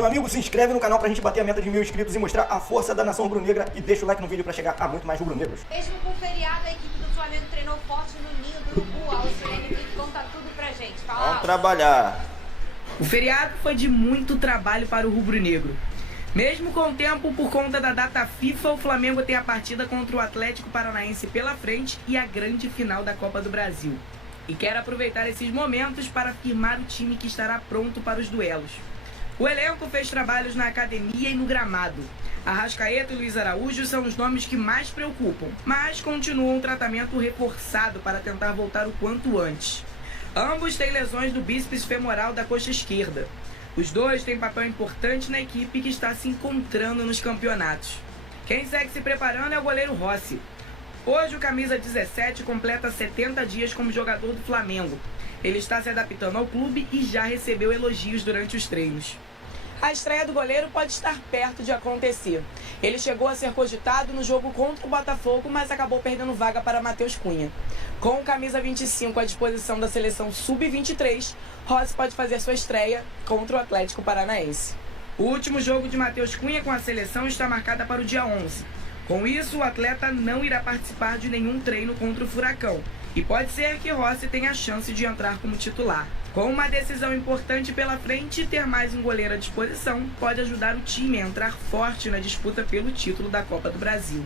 Meu amigo, se inscreve no canal pra gente bater a meta de 1000 inscritos e mostrar a força da nação rubro-negra e deixa o like no vídeo pra chegar a muito mais rubro-negros. Mesmo com o feriado, a equipe do Flamengo treinou forte no Ninho do Urubu. A Alcilene que conta tudo pra gente. Fala. Vamos trabalhar. O feriado foi de muito trabalho para o rubro-negro. Mesmo com o tempo, por conta da data FIFA, o Flamengo tem a partida contra o Atlético Paranaense pela frente e a grande final da Copa do Brasil. E quer aproveitar esses momentos para firmar o time que estará pronto para os duelos. O elenco fez trabalhos na academia e no gramado. Arrascaeta e Luiz Araújo são os nomes que mais preocupam, mas continuam um tratamento reforçado para tentar voltar o quanto antes. Ambos têm lesões do bíceps femoral da coxa esquerda. Os dois têm papel importante na equipe que está se encontrando nos campeonatos. Quem segue se preparando é o goleiro Rossi. Hoje o camisa 17 completa 70 dias como jogador do Flamengo. Ele está se adaptando ao clube e já recebeu elogios durante os treinos. A estreia do goleiro pode estar perto de acontecer. Ele chegou a ser cogitado no jogo contra o Botafogo, mas acabou perdendo vaga para Matheus Cunha. Com o camisa 25 à disposição da seleção sub-23, Rossi pode fazer sua estreia contra o Atlético Paranaense. O último jogo de Matheus Cunha com a seleção está marcado para o dia 11. Com isso, o atleta não irá participar de nenhum treino contra o Furacão. E pode ser que Rossi tenha a chance de entrar como titular. Com uma decisão importante pela frente, ter mais um goleiro à disposição pode ajudar o time a entrar forte na disputa pelo título da Copa do Brasil.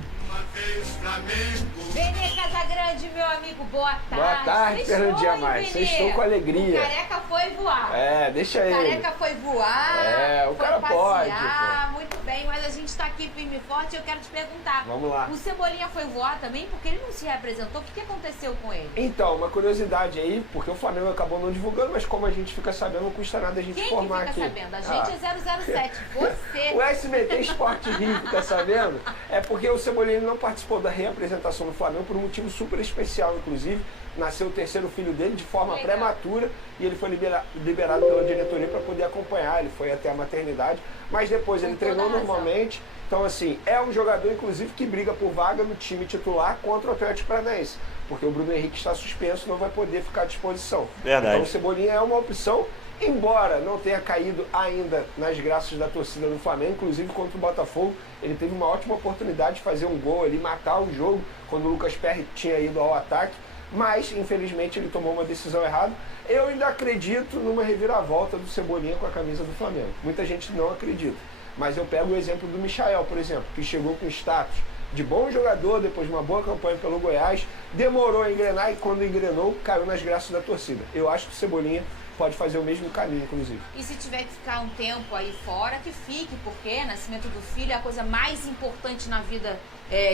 Vene Casagrande, meu amigo, boa tarde. Boa tarde, Fernandinha Mais. Vocês estão com alegria. O Careca foi voar. É, deixa ele. O Careca foi voar. É, o foi cara passear. pode, Muito bem, mas a gente tá aqui firme e forte e eu quero te perguntar. Vamos lá. O Cebolinha foi voar também porque ele não se representou. O que aconteceu com ele? Então, uma curiosidade aí, porque o Flamengo acabou não divulgando, mas como a gente fica sabendo, não custa nada a gente Quem informar que aqui. fica sabendo? A gente é 007. Você. O SBT Sport Rio fica sabendo, é porque o Cebolinha não participou da reapresentação do Flamengo por um motivo super especial, inclusive. Nasceu o terceiro filho dele de forma prematura e ele foi liberado pela diretoria para poder acompanhar. Ele foi até a maternidade, mas depois ele treinou normalmente. Então, assim, é um jogador, inclusive, que briga por vaga no time titular contra o Atlético Paranaense, porque o Bruno Henrique está suspenso, não vai poder ficar à disposição. Verdade. Então, o Cebolinha é uma opção, embora não tenha caído ainda nas graças da torcida do Flamengo, inclusive contra o Botafogo, ele teve uma ótima oportunidade de fazer um gol ali, matar o jogo, quando o Lucas Perry tinha ido ao ataque, mas, infelizmente, ele tomou uma decisão errada. Eu ainda acredito numa reviravolta do Cebolinha com a camisa do Flamengo. Muita gente não acredita. Mas eu pego o exemplo do Michael, por exemplo, que chegou com status de bom jogador, depois de uma boa campanha pelo Goiás, demorou a engrenar e quando engrenou, caiu nas graças da torcida. Eu acho que o Cebolinha pode fazer o mesmo caminho, inclusive. E se tiver que ficar um tempo aí fora, que fique, porque nascimento do filho é a coisa mais importante na vida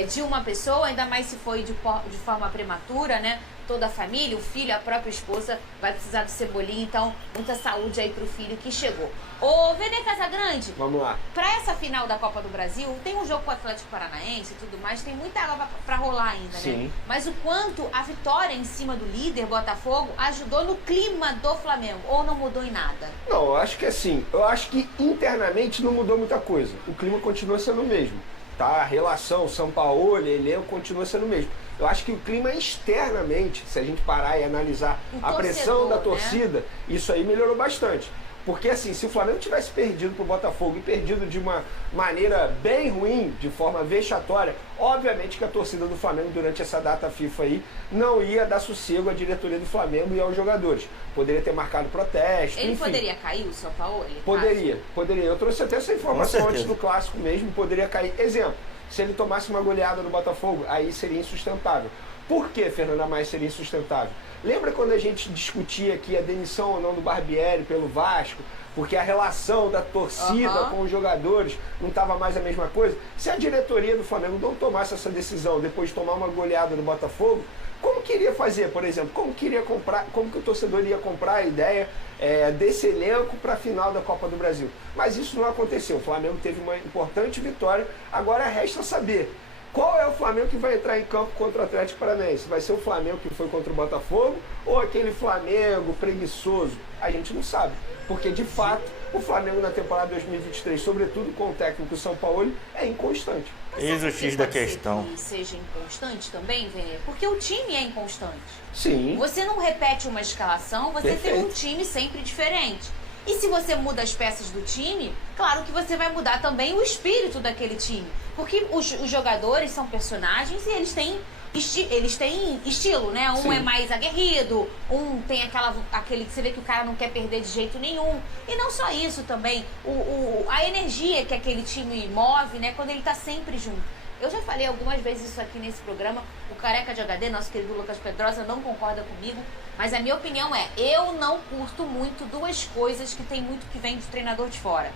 de uma pessoa, ainda mais se foi de forma prematura, né? Toda a família, o filho, a própria esposa vai precisar do Cebolinha, então muita saúde aí pro filho que chegou. Ô, Vene Casagrande, Vamos lá. pra essa final da Copa do Brasil, tem um jogo com o Atlético Paranaense e tudo mais, tem muita água pra rolar ainda, né? Sim. Mas o quanto a vitória em cima do líder, Botafogo, ajudou no clima do Flamengo, ou não mudou em nada? Não, eu acho que assim, eu acho que internamente não mudou muita coisa. O clima continua sendo o mesmo, tá? A relação São Paulo, elenco continua sendo o mesmo. Eu acho que o clima externamente, se a gente parar e analisar a pressão da torcida, isso aí melhorou bastante. Porque assim, se o Flamengo tivesse perdido pro Botafogo e perdido de uma maneira bem ruim, de forma vexatória, obviamente que a torcida do Flamengo durante essa data FIFA aí não ia dar sossego à diretoria do Flamengo e aos jogadores. Poderia ter marcado protesto, Ele enfim. poderia cair, o São Paulo? Poderia. Eu trouxe até essa informação antes do clássico mesmo, poderia cair. Exemplo, se ele tomasse uma goleada no Botafogo, aí seria insustentável. Por que, Fernanda Mais, seria insustentável? Lembra quando a gente discutia aqui a demissão ou não do Barbieri pelo Vasco? Porque a relação da torcida com os jogadores não estava mais a mesma coisa? Se a diretoria do Flamengo não tomasse essa decisão depois de tomar uma goleada no Botafogo, como que iria fazer, por exemplo? Como que o torcedor iria comprar a ideia desse elenco para a final da Copa do Brasil? Mas isso não aconteceu. O Flamengo teve uma importante vitória. Agora resta saber qual é o Flamengo que vai entrar em campo contra o Atlético Paranaense. Vai ser o Flamengo que foi contra o Botafogo ou aquele Flamengo preguiçoso? A gente não sabe. Porque, de fato, o Flamengo na temporada 2023, sobretudo com o técnico São Paulo, é inconstante. Eis o X da questão. Que seja inconstante também, Vene? Porque o time é inconstante. Sim. Você não repete uma escalação, você tem um Perfeito. time sempre diferente. E se você muda as peças do time, claro que você vai mudar também o espírito daquele time. Porque os jogadores são personagens e eles têm estilo, né? Um Sim. é mais aguerrido, um tem aquele que você vê que o cara não quer perder de jeito nenhum. E não só isso também, a energia que aquele time move, né? Quando ele tá sempre junto. Eu já falei algumas vezes isso aqui nesse programa, o Careca de HD, nosso querido Lucas Pedrosa, não concorda comigo, mas a minha opinião é, eu não curto muito duas coisas que tem muito que vem do treinador de fora.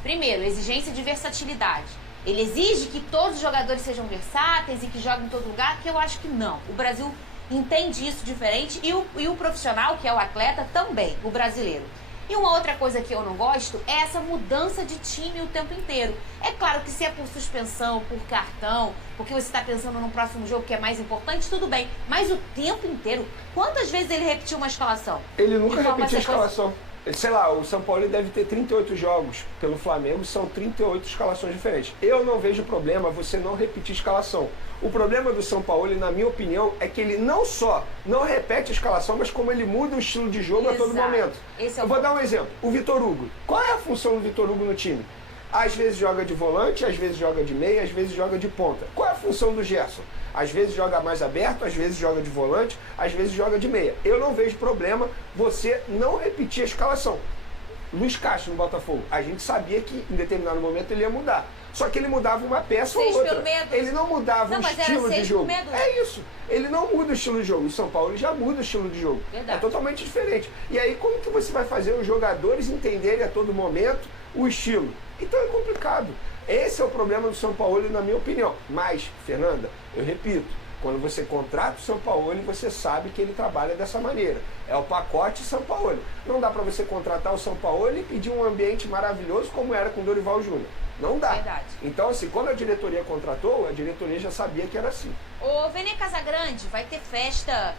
Primeiro, exigência de versatilidade. Ele exige que todos os jogadores sejam versáteis e que joguem em todo lugar, que eu acho que não. O Brasil entende isso diferente e o profissional, que é o atleta, também, o brasileiro. E uma outra coisa que eu não gosto é essa mudança de time o tempo inteiro. É claro que se é por suspensão, por cartão, porque você está pensando no próximo jogo que é mais importante, tudo bem. Mas o tempo inteiro, quantas vezes ele repetiu uma escalação? Ele nunca repetiu a escalação. Sei lá, o São Paulo deve ter 38 jogos pelo Flamengo, são 38 escalações diferentes. Eu não vejo problema você não repetir escalação. O problema do São Paulo, na minha opinião, é que ele não só não repete a escalação, mas como ele muda o estilo de jogo a todo momento. Eu vou dar um exemplo. O Vitor Hugo. Qual é a função do Vitor Hugo no time? Às vezes joga de volante, às vezes joga de meia, às vezes joga de ponta. Qual é a função do Gerson? Às vezes joga mais aberto, às vezes joga de volante, às vezes joga de meia. Eu não vejo problema você não repetir a escalação. Luiz Castro no Botafogo, a gente sabia que em determinado momento ele ia mudar. Só que ele mudava uma peça ou outra. Pelo medo. Ele não mudava o estilo de jogo. É isso. Ele não muda o estilo de jogo. Em São Paulo ele já muda o estilo de jogo. Verdade. É totalmente diferente. E aí como que você vai fazer os jogadores entenderem a todo momento o estilo? Então é complicado. Esse é o problema do São Paulo, na minha opinião. Mas, Fernanda, eu repito, quando você contrata o São Paulo, você sabe que ele trabalha dessa maneira. É o pacote São Paulo. Não dá para você contratar o São Paulo e pedir um ambiente maravilhoso como era com o Dorival Júnior. Não dá. Verdade. Então, assim, quando a diretoria contratou, a diretoria já sabia que era assim. Ô, Vene Casagrande, vai ter festa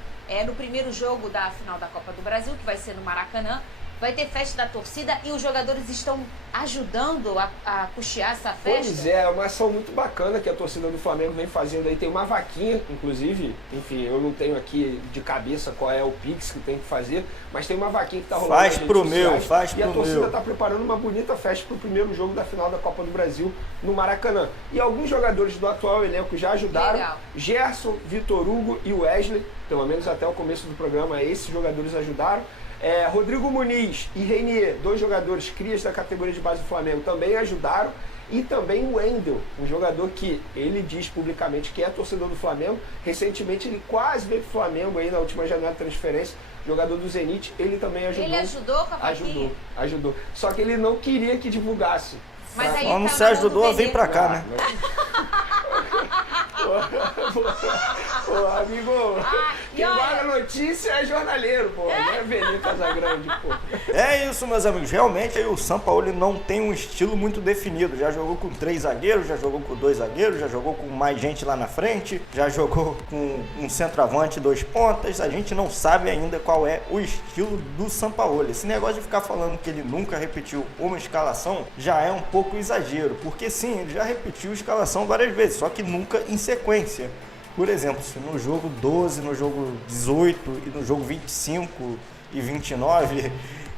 no primeiro jogo da final da Copa do Brasil, que vai ser no Maracanã. Vai ter festa da torcida e os jogadores estão ajudando a custear essa festa? Pois é uma ação muito bacana que a torcida do Flamengo vem fazendo aí. Tem uma vaquinha, inclusive, enfim, eu não tenho aqui de cabeça qual é o Pix que tem que fazer, mas tem uma vaquinha que está rolando. Faz pro meu, faz pro meu. E a torcida está preparando uma bonita festa para o primeiro jogo da final da Copa do Brasil no Maracanã. E alguns jogadores do atual elenco já ajudaram. Legal. Gerson, Vitor Hugo e Wesley, pelo menos até o começo do programa, esses jogadores ajudaram. Rodrigo Muniz e Reinier, dois jogadores crias da categoria de base do Flamengo, também ajudaram. E também o Wendel, um jogador que ele diz publicamente que é torcedor do Flamengo. Recentemente ele quase veio pro Flamengo aí na última janela de transferência, jogador do Zenit, ele também ajudou. Ele ajudou com a vaquinha? Ajudou. Só que ele não queria que divulgasse. Mas aí não se ajudou, vem pra cá, né? Ô, amigo, quem guarda notícia é jornaleiro, pô. Não é Vene Casagrande, pô. É isso, meus amigos. Realmente aí o São Paulo não tem um estilo muito definido. Já jogou com 3 zagueiros, já jogou com 2 zagueiros, já jogou com mais gente lá na frente, já jogou com um centroavante e 2 pontas. A gente não sabe ainda qual é o estilo do São Paulo. Esse negócio de ficar falando que ele nunca repetiu uma escalação já é um pouco exagero, porque sim, ele já repetiu a escalação várias vezes, só que nunca em sequência. Por exemplo, se no jogo 12, no jogo 18 e no jogo 25 e 29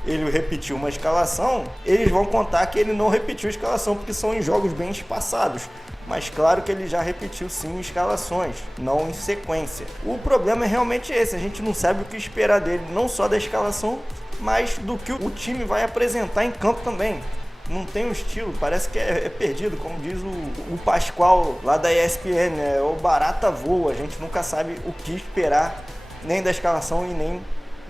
ele repetiu uma escalação, eles vão contar que ele não repetiu a escalação porque são em jogos bem espaçados. Mas claro que ele já repetiu sim escalações, não em sequência. O problema é realmente esse, a gente não sabe o que esperar dele, não só da escalação, mas do que o time vai apresentar em campo também. Não tem um estilo, parece que é perdido, como diz o Pascoal lá da ESPN, né? O barata voa, a gente nunca sabe o que esperar, nem da escalação e nem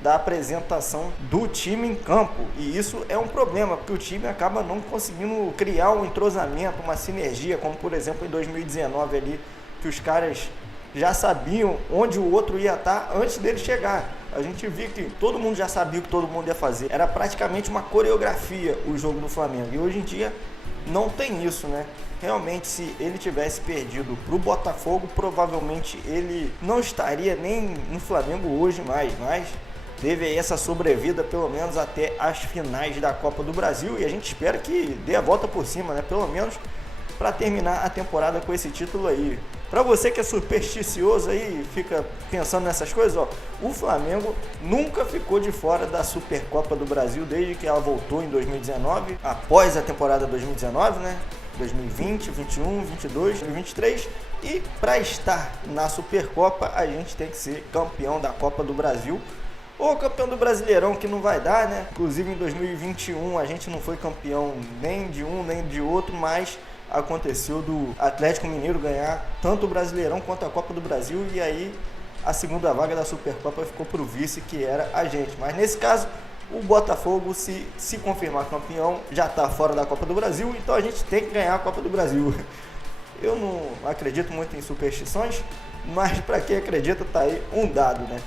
da apresentação do time em campo. E isso é um problema, porque o time acaba não conseguindo criar um entrosamento, uma sinergia, como por exemplo em 2019 ali, que os caras já sabiam onde o outro ia estar antes dele chegar. A gente viu que todo mundo já sabia o que todo mundo ia fazer. Era praticamente uma coreografia o jogo do Flamengo. E hoje em dia não tem isso, né? Realmente, se ele tivesse perdido pro Botafogo, provavelmente ele não estaria nem no Flamengo hoje mais. Mas teve aí essa sobrevida pelo menos até as finais da Copa do Brasil. E a gente espera que dê a volta por cima, né? Pelo menos para terminar a temporada com esse título aí. Para você que é supersticioso aí, fica pensando nessas coisas, ó, o Flamengo nunca ficou de fora da Supercopa do Brasil desde que ela voltou em 2019, após a temporada 2019, né? 2020, 21, 22, 2023. E para estar na Supercopa, a gente tem que ser campeão da Copa do Brasil ou campeão do Brasileirão, que não vai dar, né? Inclusive em 2021 a gente não foi campeão nem de um nem de outro, mas aconteceu do Atlético Mineiro ganhar tanto o Brasileirão quanto a Copa do Brasil, e aí a segunda vaga da Supercopa ficou pro vice, que era a gente. Mas nesse caso, o Botafogo, se confirmar campeão, já está fora da Copa do Brasil, então a gente tem que ganhar a Copa do Brasil. Eu não acredito muito em superstições, mas para quem acredita, tá aí um dado, né?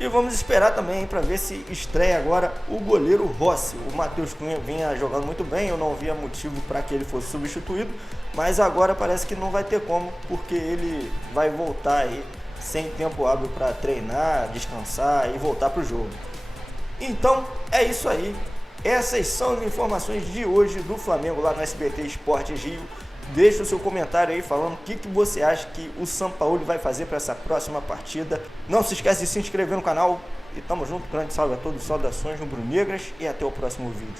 E vamos esperar também para ver se estreia agora o goleiro Rossi. O Matheus Cunha vinha jogando muito bem, eu não via motivo para que ele fosse substituído, mas agora parece que não vai ter como, porque ele vai voltar aí sem tempo hábil para treinar, descansar e voltar para o jogo. Então é isso aí, essas são as informações de hoje do Flamengo lá no SBT Esportes Rio. Deixa o seu comentário aí falando o que você acha que o Sampaoli vai fazer para essa próxima partida. Não se esquece de se inscrever no canal e tamo junto. Grande salve a todos, saudações rubro-negras e até o próximo vídeo.